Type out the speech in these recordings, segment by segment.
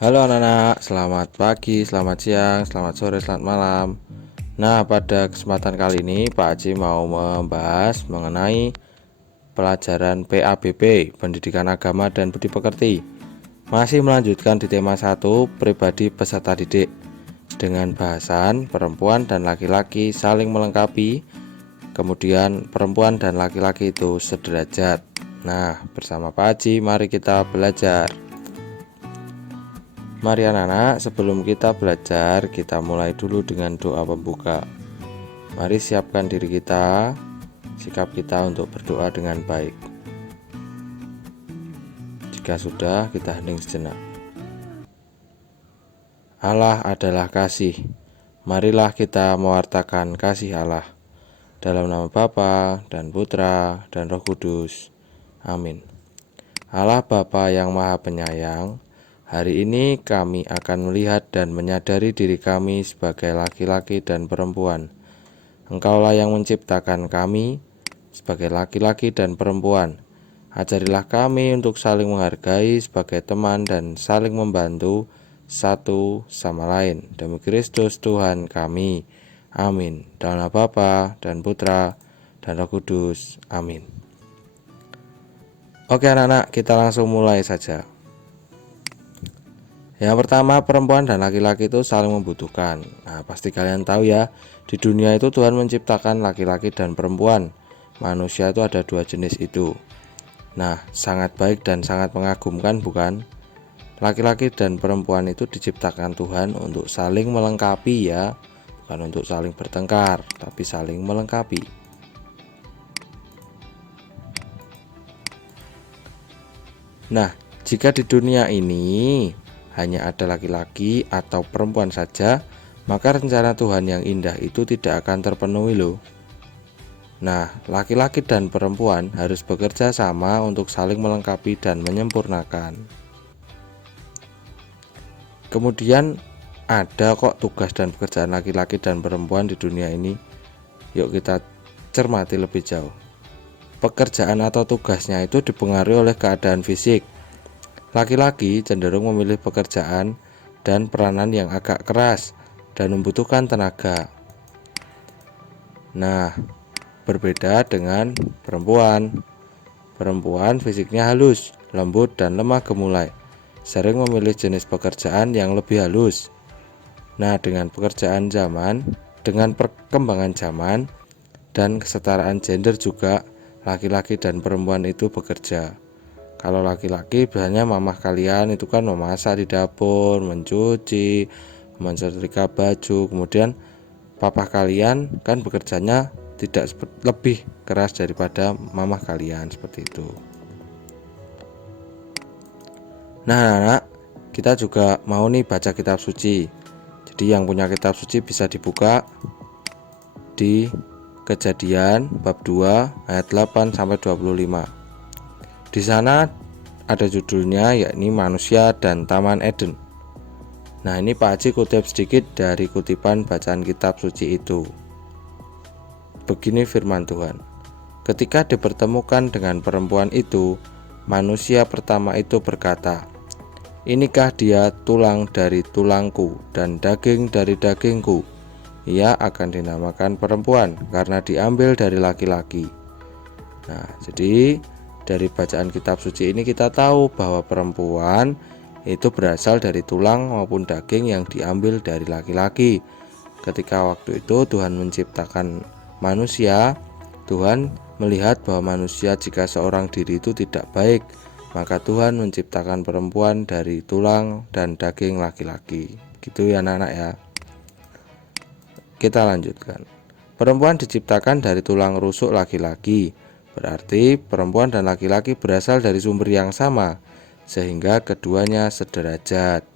Halo anak-anak, selamat pagi, selamat siang, selamat sore, selamat malam. Nah, pada kesempatan kali ini Pak Haji mau membahas mengenai pelajaran PABB, Pendidikan Agama dan Budi Pekerti. Masih melanjutkan di tema 1, pribadi peserta didik, dengan bahasan perempuan dan laki-laki saling melengkapi, kemudian perempuan dan laki-laki itu sederajat. Nah, bersama Pak Haji mari kita belajar. Mari anak-anak, sebelum kita belajar, kita mulai dulu dengan doa pembuka. Mari siapkan diri kita, sikap kita untuk berdoa dengan baik. Jika sudah, kita hening sejenak. Allah adalah kasih. Marilah kita mewartakan kasih Allah. Dalam nama Bapa dan Putra dan Roh Kudus. Amin. Allah Bapa yang Maha Penyayang, hari ini kami akan melihat dan menyadari diri kami sebagai laki-laki dan perempuan. Engkaulah yang menciptakan kami sebagai laki-laki dan perempuan. Ajarilah kami untuk saling menghargai sebagai teman dan saling membantu satu sama lain. Demi Kristus Tuhan kami. Amin. Dalam nama Bapa dan Putra dan Roh Kudus. Amin. Oke anak-anak, kita langsung mulai saja. Yang pertama, perempuan dan laki-laki itu saling membutuhkan. Nah, pasti kalian tahu ya, di dunia itu Tuhan menciptakan laki-laki dan perempuan. Manusia itu ada dua jenis itu. Nah, sangat baik dan sangat mengagumkan bukan? Laki-laki dan perempuan itu diciptakan Tuhan untuk saling melengkapi ya, bukan untuk saling bertengkar, tapi saling melengkapi. Nah, jika di dunia ini hanya ada laki-laki atau perempuan saja, maka rencana Tuhan yang indah itu tidak akan terpenuhi loh. Nah, laki-laki dan perempuan harus bekerja sama untuk saling melengkapi dan menyempurnakan. Kemudian ada kok tugas dan pekerjaan laki-laki dan perempuan di dunia ini. Yuk kita cermati lebih jauh. Pekerjaan atau tugasnya itu dipengaruhi oleh keadaan fisik. Laki-laki cenderung memilih pekerjaan dan peranan yang agak keras dan membutuhkan tenaga. Nah, berbeda dengan perempuan. Perempuan fisiknya halus, lembut, dan lemah gemulai. Sering memilih jenis pekerjaan yang lebih halus. Nah, dengan perkembangan zaman dan kesetaraan gender juga, laki-laki dan perempuan itu bekerja. Kalau laki-laki biasanya mamah kalian itu kan memasak di dapur, mencuci, mensetrika baju. Kemudian papa kalian kan bekerjanya tidak lebih keras daripada mamah kalian, seperti itu. Nah anak, kita juga mau nih baca kitab suci. Jadi yang punya kitab suci bisa dibuka di Kejadian bab 2 ayat 8 sampai 25. Di sana ada judulnya yakni Manusia dan Taman Eden. Nah, ini Pak Haji kutip sedikit dari kutipan bacaan kitab suci itu. Begini firman Tuhan. Ketika dipertemukan dengan perempuan itu, manusia pertama itu berkata, "Inikah dia tulang dari tulangku dan daging dari dagingku? Ia akan dinamakan perempuan karena diambil dari laki-laki." Nah, jadi dari bacaan kitab suci ini kita tahu bahwa perempuan itu berasal dari tulang maupun daging yang diambil dari laki-laki. Ketika waktu itu Tuhan menciptakan manusia, Tuhan melihat bahwa manusia jika seorang diri itu tidak baik, maka Tuhan menciptakan perempuan dari tulang dan daging laki-laki. Gitu ya anak-anak ya. Kita lanjutkan. Perempuan diciptakan dari tulang rusuk laki-laki. Berarti perempuan dan laki-laki berasal dari sumber yang sama, sehingga keduanya sederajat.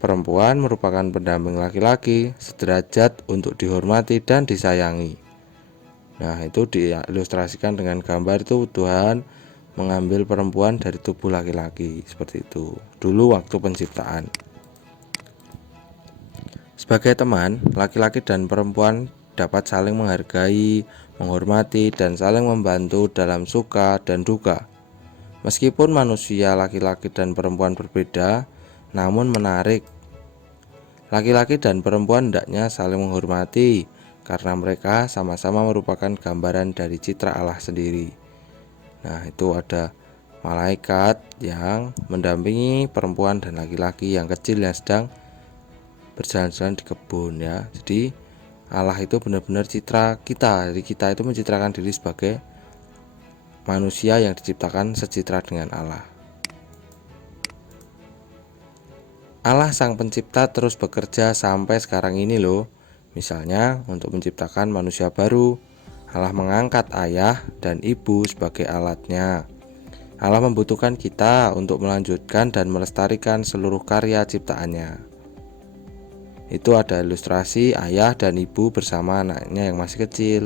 Perempuan merupakan pendamping laki-laki, sederajat untuk dihormati dan disayangi. Nah, itu diilustrasikan dengan gambar itu Tuhan mengambil perempuan dari tubuh laki-laki, seperti itu. Dulu waktu penciptaan. Sebagai teman, laki-laki dan perempuan dapat saling menghargai, menghormati, dan saling membantu dalam suka dan duka. Meskipun manusia laki-laki dan perempuan berbeda, namun menarik. Laki-laki dan perempuan hendaknya saling menghormati karena mereka sama-sama merupakan gambaran dari citra Allah sendiri. Nah, itu ada malaikat yang mendampingi perempuan dan laki-laki yang kecil yang sedang berjalan-jalan di kebun ya. Jadi Allah itu benar-benar citra kita. Jadi kita itu mencitrakan diri sebagai manusia yang diciptakan secitra dengan Allah. Allah sang pencipta terus bekerja sampai sekarang ini loh. Misalnya untuk menciptakan manusia baru, Allah mengangkat ayah dan ibu sebagai alatnya. Allah membutuhkan kita untuk melanjutkan dan melestarikan seluruh karya ciptaannya. Itu ada ilustrasi ayah dan ibu bersama anaknya yang masih kecil.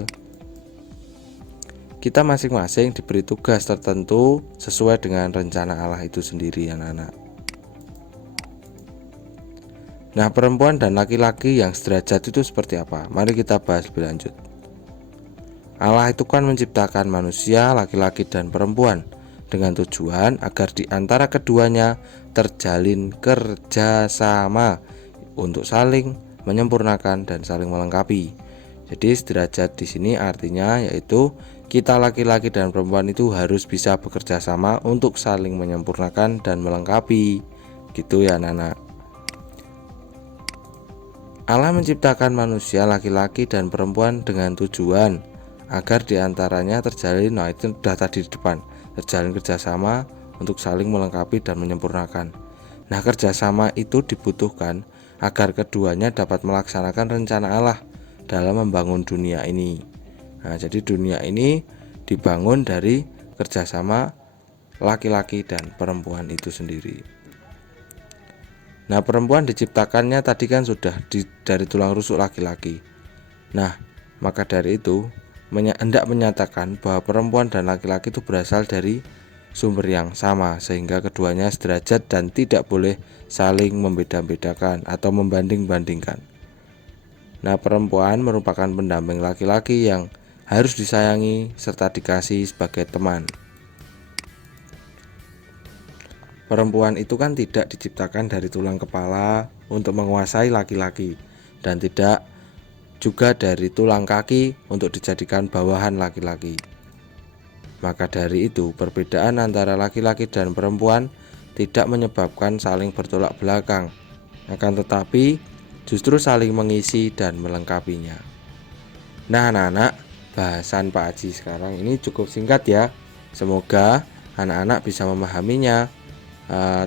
Kita masing-masing diberi tugas tertentu sesuai dengan rencana Allah itu sendiri, anak-anak. Nah, perempuan dan laki-laki yang sederajat itu seperti apa? Mari kita bahas lebih lanjut. Allah itu kan menciptakan manusia, laki-laki dan perempuan dengan tujuan agar di antara keduanya terjalin kerjasama untuk saling menyempurnakan dan saling melengkapi. Jadi sederajat di sini artinya yaitu kita laki-laki dan perempuan itu harus bisa bekerja sama untuk saling menyempurnakan dan melengkapi. Gitu ya, anak-anak. Allah menciptakan manusia laki-laki dan perempuan dengan tujuan agar diantaranya terjalin, nah itu sudah tadi di depan, terjalin kerjasama untuk saling melengkapi dan menyempurnakan. Nah, kerjasama itu dibutuhkan agar keduanya dapat melaksanakan rencana Allah dalam membangun dunia ini. Nah, jadi dunia ini dibangun dari kerjasama laki-laki dan perempuan itu sendiri. Nah, perempuan diciptakannya tadi kan sudah dari tulang rusuk laki-laki. Nah, maka dari itu hendak menyatakan bahwa perempuan dan laki-laki itu berasal dari sumber yang sama, sehingga keduanya sederajat dan tidak boleh saling membeda-bedakan atau membanding-bandingkan. Nah, perempuan merupakan pendamping laki-laki yang harus disayangi serta dikasihi sebagai teman. Perempuan itu kan tidak diciptakan dari tulang kepala untuk menguasai laki-laki, dan tidak juga dari tulang kaki untuk dijadikan bawahan laki-laki. Maka dari itu, perbedaan antara laki-laki dan perempuan tidak menyebabkan saling bertolak belakang, akan tetapi justru saling mengisi dan melengkapinya. Nah, anak-anak, bahasan Pak Haji sekarang ini cukup singkat ya. Semoga anak-anak bisa memahaminya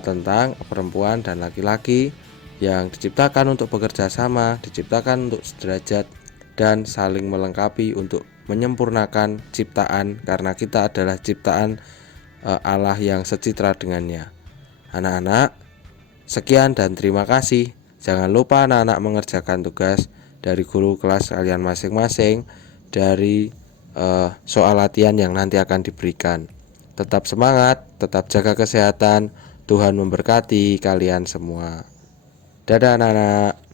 tentang perempuan dan laki-laki yang diciptakan untuk bekerja sama, diciptakan untuk sederajat dan saling melengkapi untuk menyempurnakan ciptaan, karena kita adalah ciptaan Allah yang secitra dengannya. Anak-anak, sekian dan terima kasih. Jangan lupa anak-anak mengerjakan tugas dari guru kelas kalian masing-masing dari soal latihan yang nanti akan diberikan. Tetap semangat, tetap jaga kesehatan. Tuhan memberkati kalian semua. Dadah anak-anak.